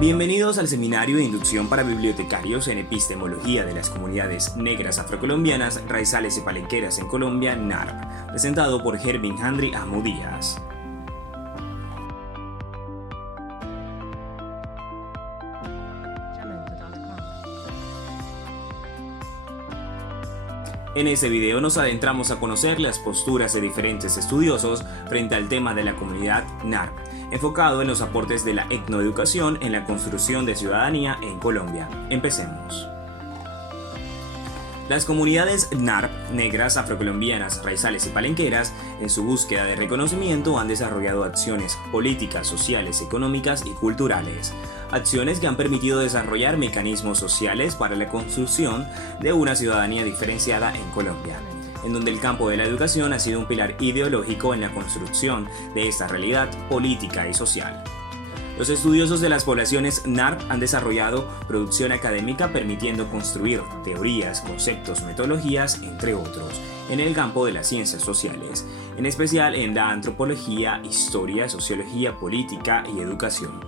Bienvenidos al Seminario de Inducción para Bibliotecarios en Epistemología de las Comunidades Negras Afrocolombianas, Raizales y Palenqueras en Colombia, NARP, presentado por Hervin Handry Amo Díaz. En este video nos adentramos a conocer las posturas de diferentes estudiosos frente al tema de la comunidad NARP, enfocado en los aportes de la etnoeducación en la construcción de ciudadanía en Colombia. Empecemos. Las comunidades NARP, negras, afrocolombianas, raizales y palenqueras, en su búsqueda de reconocimiento han desarrollado acciones políticas, sociales, económicas y culturales. Acciones que han permitido desarrollar mecanismos sociales para la construcción de una ciudadanía diferenciada en Colombia, en donde el campo de la educación ha sido un pilar ideológico en la construcción de esta realidad política y social. Los estudiosos de las poblaciones NARP han desarrollado producción académica permitiendo construir teorías, conceptos, metodologías, entre otros, en el campo de las ciencias sociales, en especial en la antropología, historia, sociología, política y educación,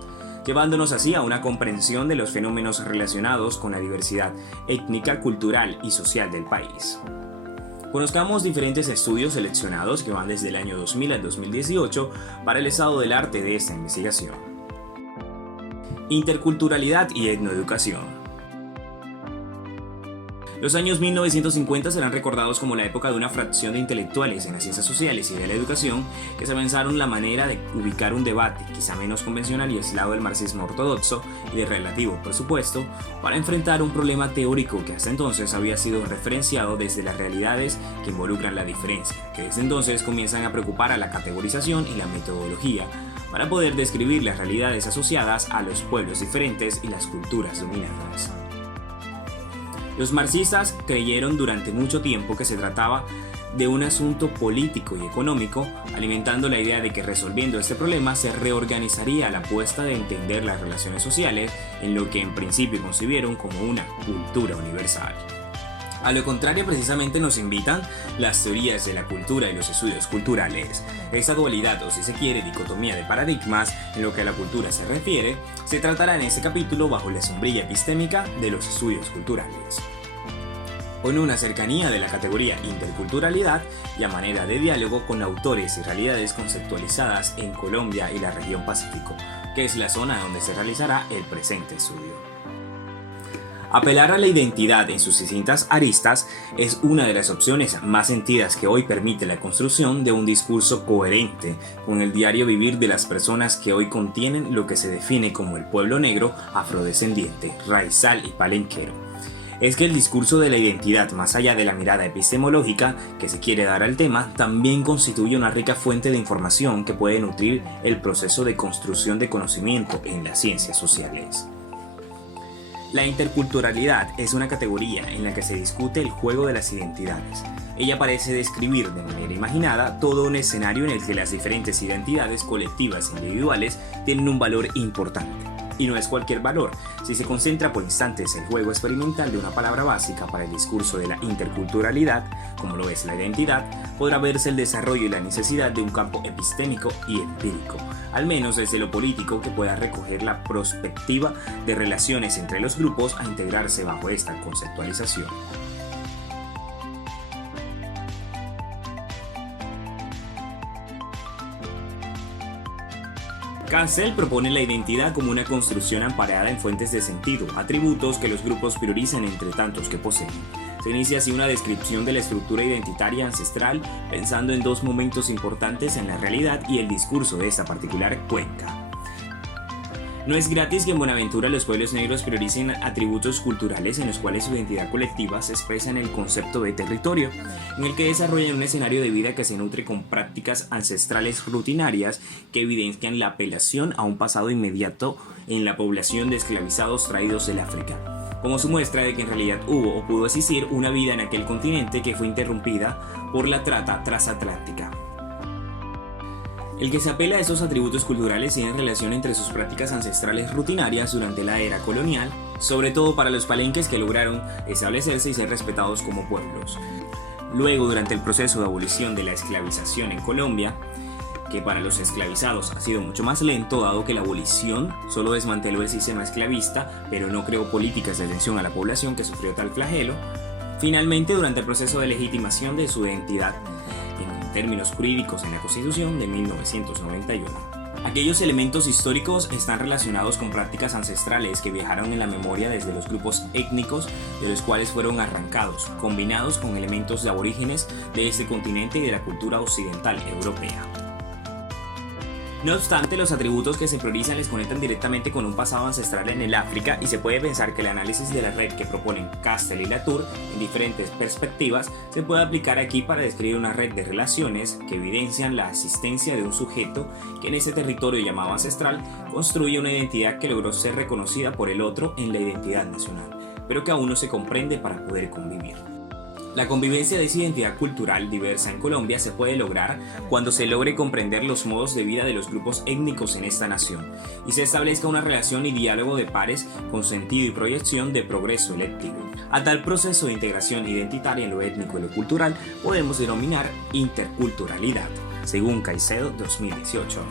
llevándonos así a una comprensión de los fenómenos relacionados con la diversidad étnica, cultural y social del país. Conozcamos diferentes estudios seleccionados que van desde el año 2000 al 2018 para el estado del arte de esta investigación. Interculturalidad y etnoeducación. Los años 1950 serán recordados como la época de una fracción de intelectuales en las ciencias sociales y de la educación que se pensaron la manera de ubicar un debate quizá menos convencional y aislado del marxismo ortodoxo y de relativo presupuesto para enfrentar un problema teórico que hasta entonces había sido referenciado desde las realidades que involucran la diferencia, que desde entonces comienzan a preocupar a la categorización y la metodología para poder describir las realidades asociadas a los pueblos diferentes y las culturas dominantes. Los marxistas creyeron durante mucho tiempo que se trataba de un asunto político y económico, alimentando la idea de que resolviendo este problema se reorganizaría la apuesta de entender las relaciones sociales en lo que en principio concibieron como una cultura universal. A lo contrario, precisamente nos invitan las teorías de la cultura y los estudios culturales. Esta dualidad, o si se quiere, dicotomía de paradigmas en lo que a la cultura se refiere, se tratará en este capítulo bajo la sombrilla epistémica de los estudios culturales. Con una cercanía de la categoría interculturalidad y a manera de diálogo con autores y realidades conceptualizadas en Colombia y la región Pacífico, que es la zona donde se realizará el presente estudio. Apelar a la identidad en sus distintas aristas es una de las opciones más sentidas que hoy permite la construcción de un discurso coherente con el diario vivir de las personas que hoy contienen lo que se define como el pueblo negro, afrodescendiente, raizal y palenquero. Es que el discurso de la identidad, más allá de la mirada epistemológica que se quiere dar al tema, también constituye una rica fuente de información que puede nutrir el proceso de construcción de conocimiento en las ciencias sociales. La interculturalidad es una categoría en la que se discute el juego de las identidades. Ella parece describir de manera imaginada todo un escenario en el que las diferentes identidades colectivas e individuales tienen un valor importante. Y no es cualquier valor. Si se concentra por instantes el juego experimental de una palabra básica para el discurso de la interculturalidad, como lo es la identidad, podrá verse el desarrollo y la necesidad de un campo epistémico y empírico, al menos desde lo político, que pueda recoger la perspectiva de relaciones entre los grupos a integrarse bajo esta conceptualización. Cassel propone la identidad como una construcción amparada en fuentes de sentido, atributos que los grupos priorizan entre tantos que poseen. Se inicia así una descripción de la estructura identitaria ancestral, pensando en dos momentos importantes en la realidad y el discurso de esta particular cuenca. No es gratis que en Buenaventura los pueblos negros prioricen atributos culturales en los cuales su identidad colectiva se expresa en el concepto de territorio, en el que desarrollan un escenario de vida que se nutre con prácticas ancestrales rutinarias que evidencian la apelación a un pasado inmediato en la población de esclavizados traídos del África, como su muestra de que en realidad hubo o pudo existir una vida en aquel continente que fue interrumpida por la trata transatlántica. El que se apela a esos atributos culturales tiene relación entre sus prácticas ancestrales rutinarias durante la era colonial, sobre todo para los palenques que lograron establecerse y ser respetados como pueblos. Luego, durante el proceso de abolición de la esclavización en Colombia, que para los esclavizados ha sido mucho más lento, dado que la abolición solo desmanteló el sistema esclavista, pero no creó políticas de atención a la población que sufrió tal flagelo. Finalmente, durante el proceso de legitimación de su identidad en términos jurídicos en la Constitución de 1991. Aquellos elementos históricos están relacionados con prácticas ancestrales que viajaron en la memoria desde los grupos étnicos de los cuales fueron arrancados, combinados con elementos de aborígenes de este continente y de la cultura occidental europea. No obstante, los atributos que se priorizan les conectan directamente con un pasado ancestral en el África y se puede pensar que el análisis de la red que proponen Castell y Latour en diferentes perspectivas se puede aplicar aquí para describir una red de relaciones que evidencian la asistencia de un sujeto que en ese territorio llamado ancestral construye una identidad que logró ser reconocida por el otro en la identidad nacional, pero que aún no se comprende para poder convivir. La convivencia de esa identidad cultural diversa en Colombia se puede lograr cuando se logre comprender los modos de vida de los grupos étnicos en esta nación y se establezca una relación y diálogo de pares con sentido y proyección de progreso electivo. A tal proceso de integración identitaria en lo étnico y lo cultural podemos denominar interculturalidad, según Caicedo 2018.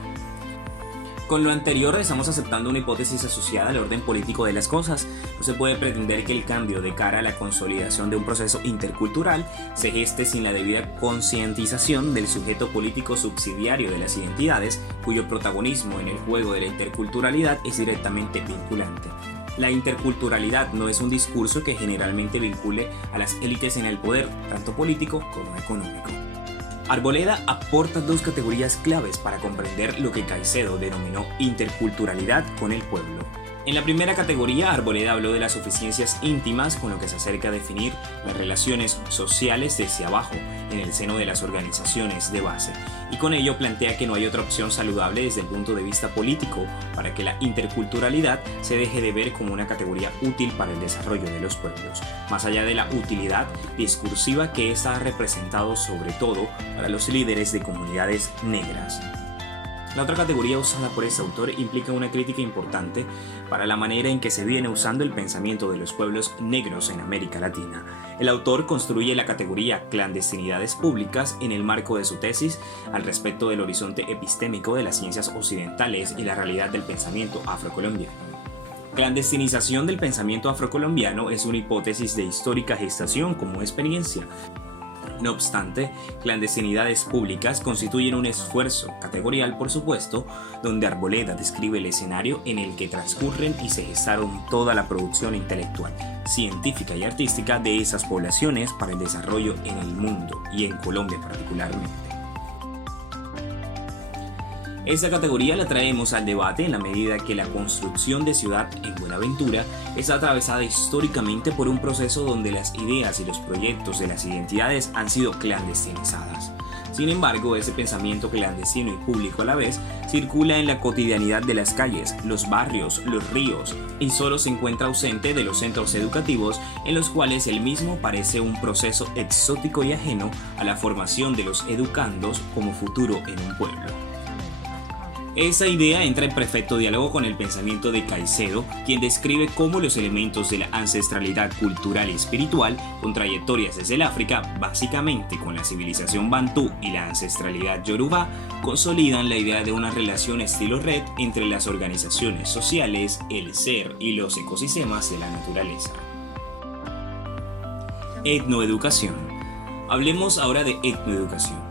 Con lo anterior estamos aceptando una hipótesis asociada al orden político de las cosas. No se puede pretender que el cambio de cara a la consolidación de un proceso intercultural se geste sin la debida concientización del sujeto político subsidiario de las identidades, cuyo protagonismo en el juego de la interculturalidad es directamente vinculante. La interculturalidad no es un discurso que generalmente vincule a las élites en el poder, tanto político como económico. Arboleda aporta dos categorías claves para comprender lo que Caicedo denominó interculturalidad con el pueblo. En la primera categoría, Arboleda habló de las suficiencias íntimas, con lo que se acerca a definir las relaciones sociales desde abajo, en el seno de las organizaciones de base, y con ello plantea que no hay otra opción saludable desde el punto de vista político para que la interculturalidad se deje de ver como una categoría útil para el desarrollo de los pueblos, más allá de la utilidad discursiva que ésta ha representado sobre todo para los líderes de comunidades negras. La otra categoría usada por este autor implica una crítica importante para la manera en que se viene usando el pensamiento de los pueblos negros en América Latina. El autor construye la categoría clandestinidades públicas en el marco de su tesis al respecto del horizonte epistémico de las ciencias occidentales y la realidad del pensamiento afrocolombiano. Clandestinización del pensamiento afrocolombiano es una hipótesis de histórica gestación como experiencia. No obstante, clandestinidades públicas constituyen un esfuerzo, categorial por supuesto, donde Arboleda describe el escenario en el que transcurren y se gestaron toda la producción intelectual, científica y artística de esas poblaciones para el desarrollo en el mundo y en Colombia particularmente. Esta categoría la traemos al debate en la medida que la construcción de ciudad en Buenaventura está atravesada históricamente por un proceso donde las ideas y los proyectos de las identidades han sido clandestinizadas. Sin embargo, ese pensamiento clandestino y público a la vez circula en la cotidianidad de las calles, los barrios, los ríos, y solo se encuentra ausente de los centros educativos en los cuales el mismo parece un proceso exótico y ajeno a la formación de los educandos como futuro en un pueblo. Esa idea entra en perfecto diálogo con el pensamiento de Caicedo, quien describe cómo los elementos de la ancestralidad cultural y espiritual, con trayectorias desde el África, básicamente con la civilización bantú y la ancestralidad yorubá, consolidan la idea de una relación estilo red entre las organizaciones sociales, el ser y los ecosistemas de la naturaleza. Etnoeducación. Hablemos ahora de etnoeducación.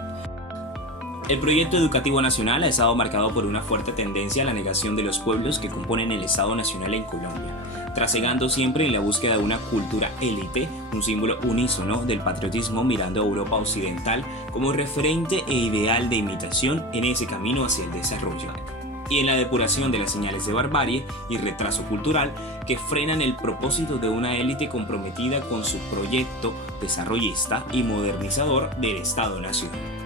El proyecto educativo nacional ha estado marcado por una fuerte tendencia a la negación de los pueblos que componen el Estado Nacional en Colombia, trasegando siempre en la búsqueda de una cultura élite, un símbolo unísono del patriotismo mirando a Europa Occidental como referente e ideal de imitación en ese camino hacia el desarrollo, y en la depuración de las señales de barbarie y retraso cultural que frenan el propósito de una élite comprometida con su proyecto desarrollista y modernizador del Estado-Nación.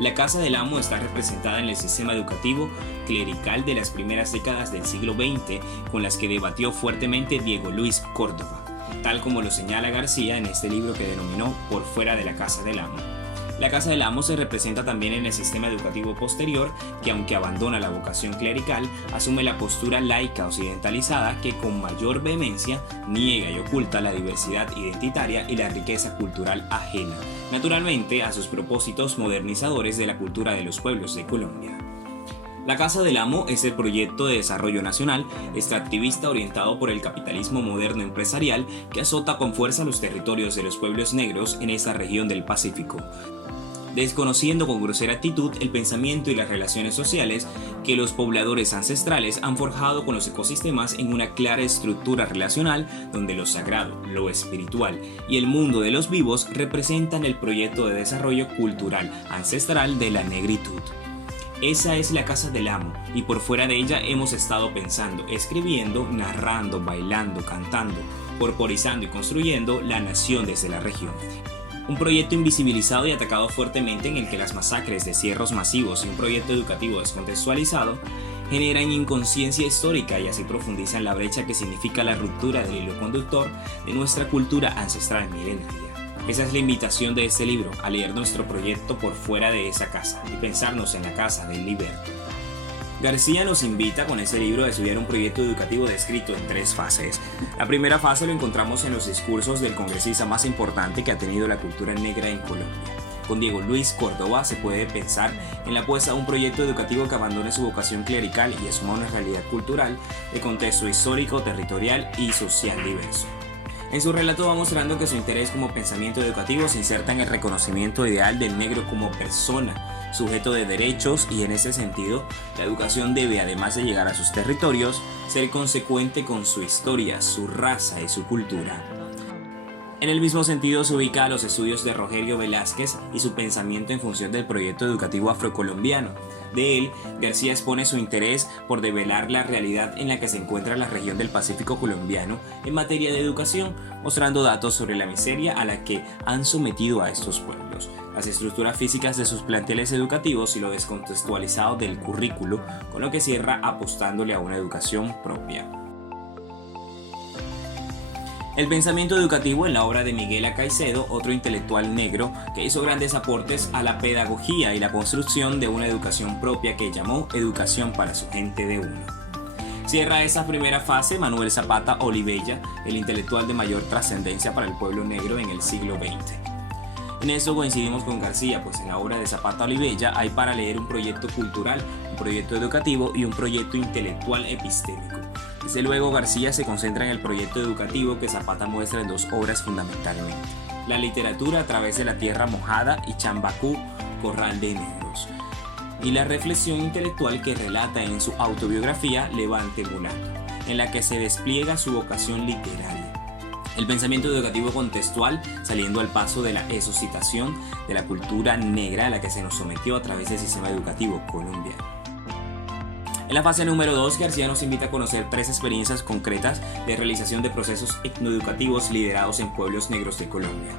La Casa del Amo está representada en el sistema educativo clerical de las primeras décadas del siglo XX, con las que debatió fuertemente Diego Luis Córdoba, tal como lo señala García en este libro que denominó Por fuera de la Casa del Amo. La Casa del Amo se representa también en el sistema educativo posterior, que aunque abandona la vocación clerical, asume la postura laica occidentalizada que con mayor vehemencia niega y oculta la diversidad identitaria y la riqueza cultural ajena, naturalmente a sus propósitos modernizadores de la cultura de los pueblos de Colombia. La Casa del Amo es el proyecto de desarrollo nacional extractivista orientado por el capitalismo moderno empresarial que azota con fuerza los territorios de los pueblos negros en esta región del Pacífico, desconociendo con grosera actitud el pensamiento y las relaciones sociales que los pobladores ancestrales han forjado con los ecosistemas en una clara estructura relacional donde lo sagrado, lo espiritual y el mundo de los vivos representan el proyecto de desarrollo cultural ancestral de la negritud. Esa es la Casa del Amo, y por fuera de ella hemos estado pensando, escribiendo, narrando, bailando, cantando, corporizando y construyendo la nación desde la región. Un proyecto invisibilizado y atacado fuertemente en el que las masacres de cierros masivos y un proyecto educativo descontextualizado generan inconsciencia histórica y así profundizan la brecha que significa la ruptura del hilo conductor de nuestra cultura ancestral milenaria. Esa es la invitación de este libro, a leer nuestro proyecto por fuera de esa casa y pensarnos en la casa del liberto. García nos invita con este libro a estudiar un proyecto educativo descrito en 3 fases. La primera fase lo encontramos en los discursos del congresista más importante que ha tenido la cultura negra en Colombia. Con Diego Luis Córdoba se puede pensar en la apuesta a un proyecto educativo que abandone su vocación clerical y asuma una realidad cultural de contexto histórico, territorial y social diverso. En su relato va mostrando que su interés como pensamiento educativo se inserta en el reconocimiento ideal del negro como persona, sujeto de derechos, y en ese sentido, la educación debe, además de llegar a sus territorios, ser consecuente con su historia, su raza y su cultura. En el mismo sentido se ubica a los estudios de Rogelio Velázquez y su pensamiento en función del proyecto educativo afrocolombiano. De él, García expone su interés por develar la realidad en la que se encuentra la región del Pacífico colombiano en materia de educación, mostrando datos sobre la miseria a la que han sometido a estos pueblos, las estructuras físicas de sus planteles educativos y lo descontextualizado del currículo, con lo que cierra apostándole a una educación propia. El pensamiento educativo en la obra de Miguel A. Caicedo, otro intelectual negro que hizo grandes aportes a la pedagogía y la construcción de una educación propia que llamó Educación para su gente de uno. Cierra esa primera fase Manuel Zapata Olivella, el intelectual de mayor trascendencia para el pueblo negro en el siglo XX. En eso coincidimos con García, pues en la obra de Zapata Olivella hay para leer un proyecto cultural, un proyecto educativo y un proyecto intelectual epistémico. Desde luego, García se concentra en el proyecto educativo que Zapata muestra en 2 obras fundamentalmente: La literatura a través de la tierra mojada y Chambacú, Corral de Negros, y la reflexión intelectual que relata en su autobiografía Levante Mulato, en la que se despliega su vocación literaria. El pensamiento educativo contextual, saliendo al paso de la exocitación de la cultura negra a la que se nos sometió a través del sistema educativo colombiano. En la fase número 2, García nos invita a conocer 3 experiencias concretas de realización de procesos etnoeducativos liderados en pueblos negros de Colombia.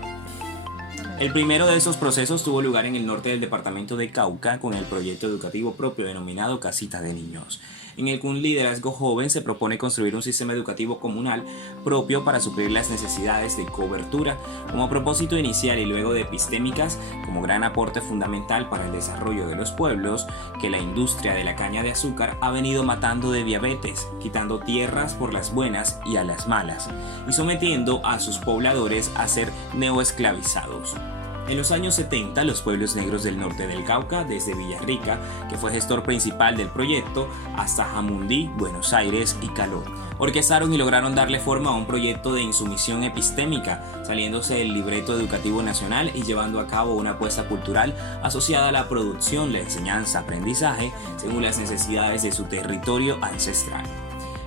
El primero de esos procesos tuvo lugar en el norte del departamento de Cauca con el proyecto educativo propio denominado Casita de Niños, en el que un liderazgo joven se propone construir un sistema educativo comunal propio para suplir las necesidades de cobertura, como propósito inicial y luego de epistémicas, como gran aporte fundamental para el desarrollo de los pueblos, que la industria de la caña de azúcar ha venido matando de diabetes, quitando tierras por las buenas y a las malas, y sometiendo a sus pobladores a ser neoesclavizados. En los años 70, los pueblos negros del norte del Cauca, desde Villarrica, que fue gestor principal del proyecto, hasta Jamundí, Buenos Aires y Caló, orquestaron y lograron darle forma a un proyecto de insumisión epistémica, saliéndose del libreto educativo nacional y llevando a cabo una apuesta cultural asociada a la producción, la enseñanza, aprendizaje, según las necesidades de su territorio ancestral.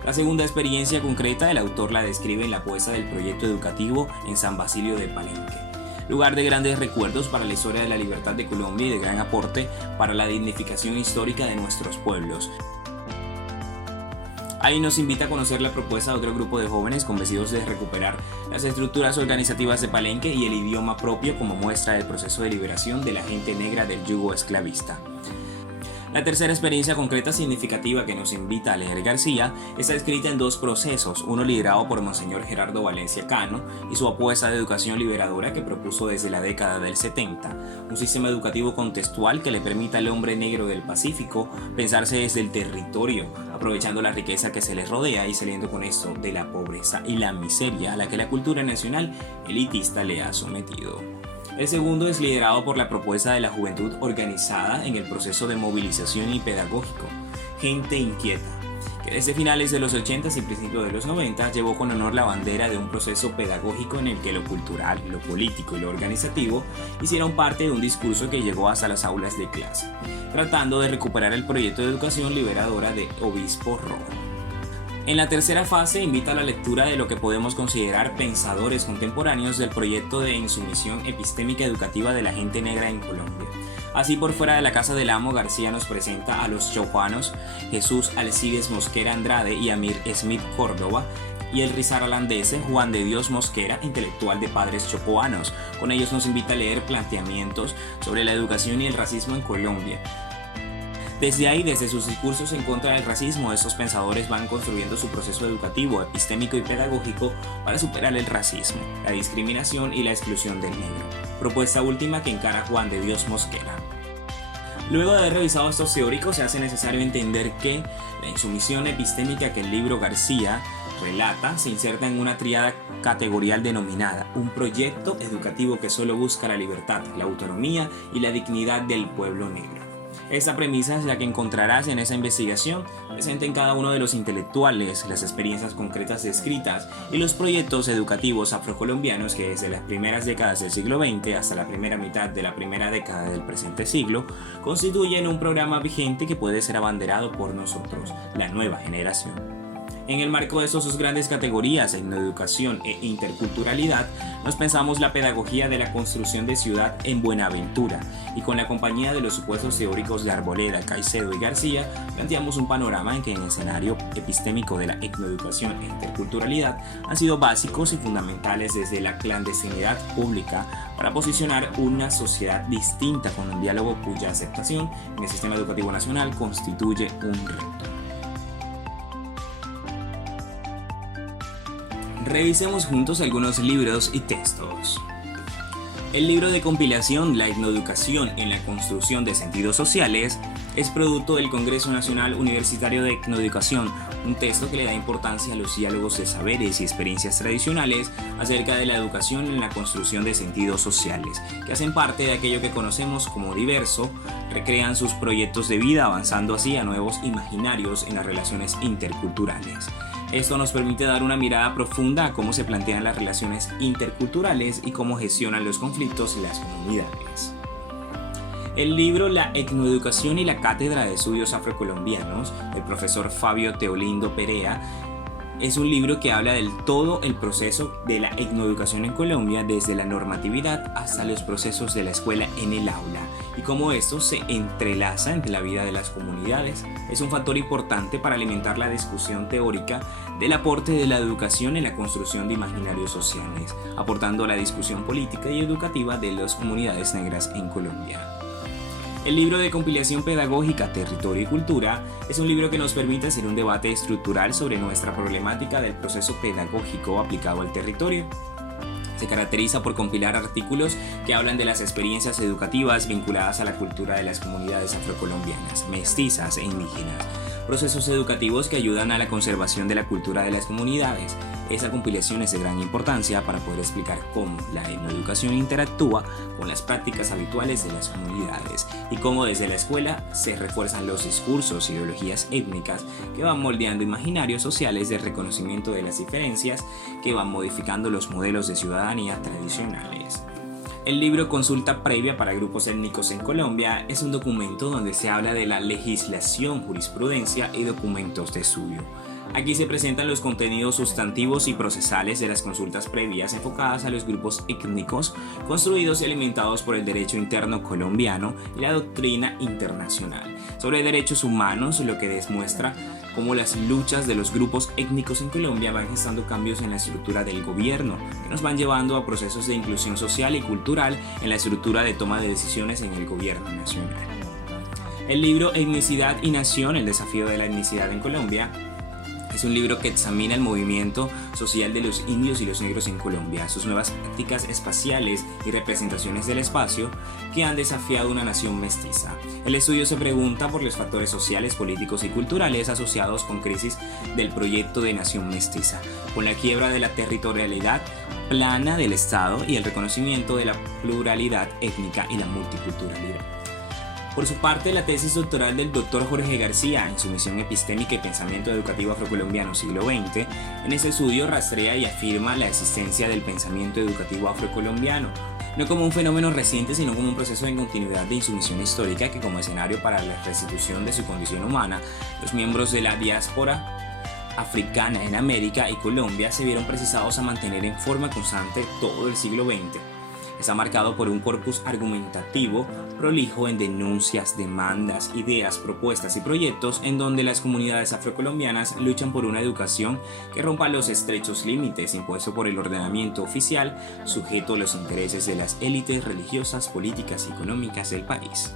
La segunda experiencia concreta, el autor la describe en la apuesta del proyecto educativo en San Basilio de Palenque, lugar de grandes recuerdos para la historia de la libertad de Colombia y de gran aporte para la dignificación histórica de nuestros pueblos. Ahí nos invita a conocer la propuesta de otro grupo de jóvenes convencidos de recuperar las estructuras organizativas de Palenque y el idioma propio como muestra del proceso de liberación de la gente negra del yugo esclavista. La tercera experiencia concreta significativa que nos invita a leer García está escrita en dos procesos, uno liderado por Monseñor Gerardo Valencia Cano y su apuesta de educación liberadora que propuso desde la década del 70, un sistema educativo contextual que le permita al hombre negro del Pacífico pensarse desde el territorio, aprovechando la riqueza que se le rodea y saliendo con esto de la pobreza y la miseria a la que la cultura nacional elitista le ha sometido. El segundo es liderado por la propuesta de la juventud organizada en el proceso de movilización y pedagógico, Gente Inquieta, que desde finales de los 80s y principios de los 90 llevó con honor la bandera de un proceso pedagógico en el que lo cultural, lo político y lo organizativo hicieron parte de un discurso que llegó hasta las aulas de clase, tratando de recuperar el proyecto de educación liberadora de Obispo Rojo. En la tercera fase invita a la lectura de lo que podemos considerar pensadores contemporáneos del proyecto de insumisión epistémica educativa de la gente negra en Colombia. Así, por fuera de la casa del amo, García nos presenta a los chocuanos Jesús Alcides Mosquera Andrade y Amir Smith Córdoba, y el risaralandese Juan de Dios Mosquera, intelectual de padres chocuanos. Con ellos nos invita a leer planteamientos sobre la educación y el racismo en Colombia. Desde ahí, desde sus discursos en contra del racismo, estos pensadores van construyendo su proceso educativo, epistémico y pedagógico para superar el racismo, la discriminación y la exclusión del negro. Propuesta última que encara Juan de Dios Mosquera. Luego de haber revisado estos teóricos, se hace necesario entender que la insumisión epistémica que el libro García relata se inserta en una tríada categorial denominada un proyecto educativo que solo busca la libertad, la autonomía y la dignidad del pueblo negro. Esta premisa es la que encontrarás en esa investigación presente en cada uno de los intelectuales, las experiencias concretas descritas y los proyectos educativos afrocolombianos que desde las primeras décadas del siglo XX hasta la primera mitad de la primera década del presente siglo constituyen un programa vigente que puede ser abanderado por nosotros, la nueva generación. En el marco de estas dos grandes categorías, etnoeducación e interculturalidad, nos pensamos la pedagogía de la construcción de ciudad en Buenaventura y con la compañía de los supuestos teóricos de Arboleda, Caicedo y García, planteamos un panorama en que el escenario epistémico de la etnoeducación e interculturalidad han sido básicos y fundamentales desde la clandestinidad pública para posicionar una sociedad distinta con un diálogo cuya aceptación en el sistema educativo nacional constituye un reto. Revisemos juntos algunos libros y textos. El libro de compilación La etnoeducación en la construcción de sentidos sociales es producto del Congreso Nacional Universitario de Etnoeducación, un texto que le da importancia a los diálogos de saberes y experiencias tradicionales acerca de la educación en la construcción de sentidos sociales, que hacen parte de aquello que conocemos como diverso, recrean sus proyectos de vida avanzando así a nuevos imaginarios en las relaciones interculturales. Esto nos permite dar una mirada profunda a cómo se plantean las relaciones interculturales y cómo gestionan los conflictos las comunidades. El libro La etnoeducación y la cátedra de estudios afrocolombianos del profesor Fabio Teolindo Perea es un libro que habla del todo el proceso de la etnoeducación en Colombia, desde la normatividad hasta los procesos de la escuela en el aula, y cómo esto se entrelaza entre la vida de las comunidades. Es un factor importante para alimentar la discusión teórica del aporte de la educación en la construcción de imaginarios sociales, aportando a la discusión política y educativa de las comunidades negras en Colombia. El libro de compilación pedagógica Territorio y Cultura es un libro que nos permite hacer un debate estructural sobre nuestra problemática del proceso pedagógico aplicado al territorio. Se caracteriza por compilar artículos que hablan de las experiencias educativas vinculadas a la cultura de las comunidades afrocolombianas, mestizas e indígenas, procesos educativos que ayudan a la conservación de la cultura de las comunidades. Esa compilación es de gran importancia para poder explicar cómo la etnoeducación interactúa con las prácticas habituales de las comunidades y cómo desde la escuela se refuerzan los discursos e ideologías étnicas que van moldeando imaginarios sociales de reconocimiento de las diferencias, que van modificando los modelos de ciudadanía tradicionales. El libro Consulta Previa para Grupos Étnicos en Colombia es un documento donde se habla de la legislación, jurisprudencia y documentos de estudio. Aquí se presentan los contenidos sustantivos y procesales de las consultas previas enfocadas a los grupos étnicos, construidos y alimentados por el derecho interno colombiano y la doctrina internacional sobre derechos humanos, lo que demuestra cómo las luchas de los grupos étnicos en Colombia van gestando cambios en la estructura del gobierno, que nos van llevando a procesos de inclusión social y cultural en la estructura de toma de decisiones en el gobierno nacional. El libro Etnicidad y Nación, el desafío de la etnicidad en Colombia, es un libro que examina el movimiento social de los indios y los negros en Colombia, sus nuevas prácticas espaciales y representaciones del espacio que han desafiado una nación mestiza. El estudio se pregunta por los factores sociales, políticos y culturales asociados con crisis del proyecto de nación mestiza, con la quiebra de la territorialidad plana del Estado y el reconocimiento de la pluralidad étnica y la multiculturalidad. Por su parte, la tesis doctoral del Dr. Jorge García, en su misión epistémica y pensamiento educativo afrocolombiano siglo XX, en ese estudio rastrea y afirma la existencia del pensamiento educativo afrocolombiano, no como un fenómeno reciente, sino como un proceso en continuidad de insumisión histórica que, como escenario para la restitución de su condición humana, los miembros de la diáspora africana en América y Colombia se vieron precisados a mantener en forma constante todo el siglo XX. Está marcado por un corpus argumentativo prolijo en denuncias, demandas, ideas, propuestas y proyectos en donde las comunidades afrocolombianas luchan por una educación que rompa los estrechos límites impuestos por el ordenamiento oficial, sujeto a los intereses de las élites religiosas, políticas y económicas del país.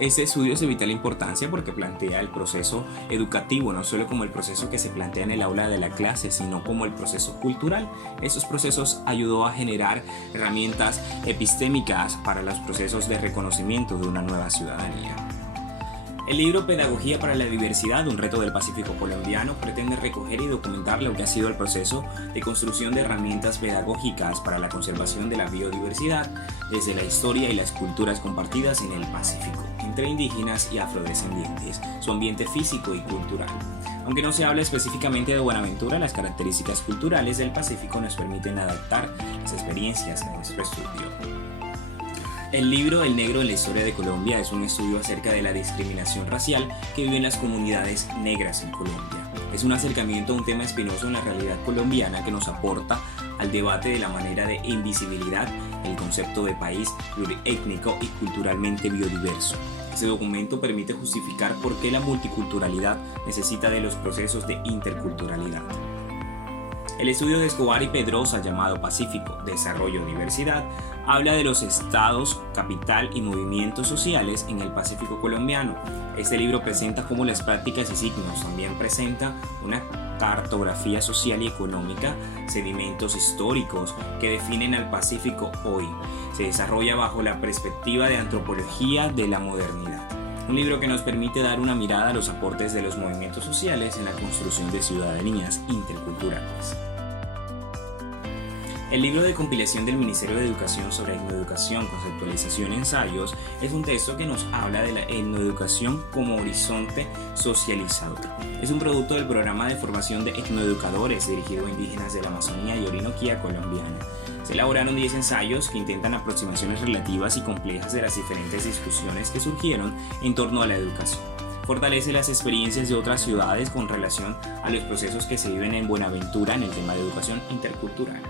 Este estudio es de vital importancia porque plantea el proceso educativo no solo como el proceso que se plantea en el aula de la clase, sino como el proceso cultural. Estos procesos ayudó a generar herramientas epistémicas para los procesos de reconocimiento de una nueva ciudadanía. El libro Pedagogía para la Diversidad, un reto del Pacífico colombiano, pretende recoger y documentar lo que ha sido el proceso de construcción de herramientas pedagógicas para la conservación de la biodiversidad desde la historia y las culturas compartidas en el Pacífico, entre indígenas y afrodescendientes, su ambiente físico y cultural. Aunque no se habla específicamente de Buenaventura, las características culturales del Pacífico nos permiten adaptar las experiencias a nuestro estudio. El libro El negro en la historia de Colombia es un estudio acerca de la discriminación racial que viven las comunidades negras en Colombia. Es un acercamiento a un tema espinoso en la realidad colombiana que nos aporta al debate de la manera de invisibilidad, el concepto de país pluriétnico y culturalmente biodiverso. Este documento permite justificar por qué la multiculturalidad necesita de los procesos de interculturalidad. El estudio de Escobar y Pedrosa, llamado Pacífico, Desarrollo, Diversidad, habla de los estados, capital y movimientos sociales en el Pacífico colombiano. Este libro presenta cómo las prácticas y signos, también presenta una cartografía social y económica, sedimentos históricos que definen al Pacífico hoy. Se desarrolla bajo la perspectiva de antropología de la modernidad. Un libro que nos permite dar una mirada a los aportes de los movimientos sociales en la construcción de ciudadanías interculturales. El libro de compilación del Ministerio de Educación sobre etnoeducación, conceptualización y ensayos es un texto que nos habla de la etnoeducación como horizonte socializador. Es un producto del programa de formación de etnoeducadores dirigido a indígenas de la Amazonía y Orinoquía colombiana. Se elaboraron 10 ensayos que intentan aproximaciones relativas y complejas de las diferentes discusiones que surgieron en torno a la educación. Fortalece las experiencias de otras ciudades con relación a los procesos que se viven en Buenaventura en el tema de educación intercultural.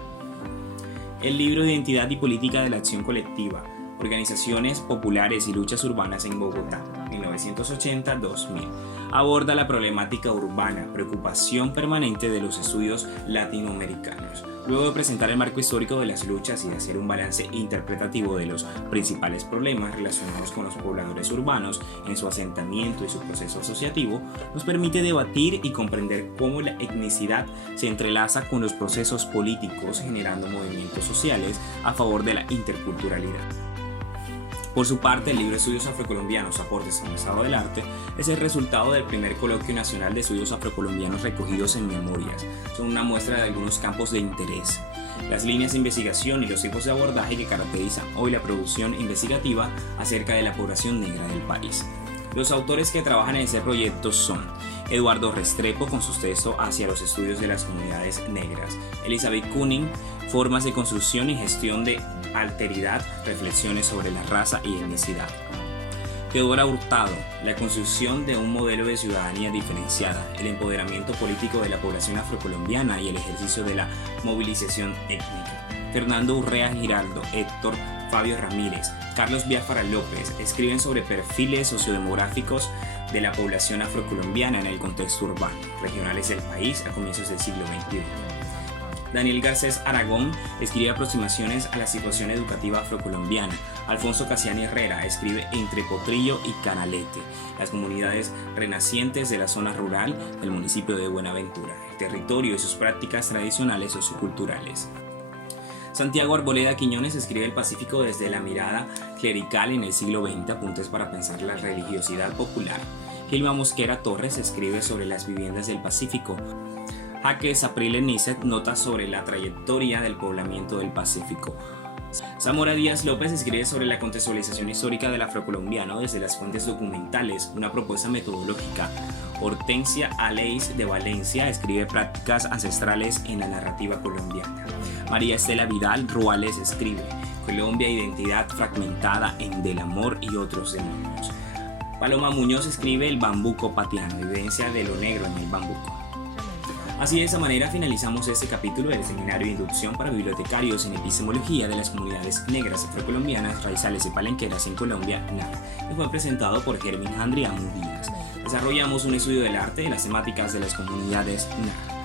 El libro Identidad y Política de la Acción Colectiva, Organizaciones Populares y Luchas Urbanas en Bogotá, 1980-2000, aborda la problemática urbana, preocupación permanente de los estudios latinoamericanos. Luego de presentar el marco histórico de las luchas y de hacer un balance interpretativo de los principales problemas relacionados con los pobladores urbanos en su asentamiento y su proceso asociativo, nos permite debatir y comprender cómo la etnicidad se entrelaza con los procesos políticos generando movimientos sociales a favor de la interculturalidad. Por su parte, el libro Estudios Afrocolombianos, Aportes al Estado del Arte es el resultado del primer Coloquio Nacional de Estudios Afrocolombianos recogidos en memorias. Son una muestra de algunos campos de interés, las líneas de investigación y los tipos de abordaje que caracterizan hoy la producción investigativa acerca de la población negra del país. Los autores que trabajan en este proyecto son Eduardo Restrepo con sus textos Hacia los estudios de las comunidades negras, Elizabeth Kuning, Formas de construcción y gestión de alteridad, reflexiones sobre la raza y etnicidad. Teodora Hurtado, la construcción de un modelo de ciudadanía diferenciada, el empoderamiento político de la población afrocolombiana y el ejercicio de la movilización étnica. Fernando Urrea Giraldo, Héctor Fabio Ramírez, Carlos Biafara López escriben sobre perfiles sociodemográficos de la población afrocolombiana en el contexto urbano, regionales del país a comienzos del siglo XXI. Daniel Garcés Aragón escribe aproximaciones a la situación educativa afrocolombiana Alfonso Casiani Herrera escribe Entre Potrillo y Canalete, las comunidades renacientes de la zona rural del municipio de Buenaventura, el territorio y sus prácticas tradicionales socioculturales. Santiago Arboleda Quiñones escribe El Pacífico desde la mirada clerical en el siglo XX, apuntes para pensar la religiosidad popular. Gilma Mosquera Torres escribe sobre las viviendas del Pacífico. Jaques Aprile Nisset nota sobre la trayectoria del poblamiento del Pacífico. Zamora Díaz López escribe sobre la contextualización histórica del afrocolombiano desde las fuentes documentales, una propuesta metodológica. Hortensia Aleix de Valencia escribe prácticas ancestrales en la narrativa colombiana. María Estela Vidal Ruales escribe Colombia, identidad fragmentada en Del Amor y otros demonios. Paloma Muñoz escribe El Bambuco Patiano, evidencia de lo negro en el bambuco. Así de esa manera finalizamos este capítulo del Seminario de Inducción para Bibliotecarios en Epistemología de las Comunidades Negras Afrocolombianas, Raizales y Palenqueras en Colombia, NAC, que fue presentado por Germín Andriamu Díaz. Desarrollamos un estudio del arte de las temáticas de las comunidades NAC.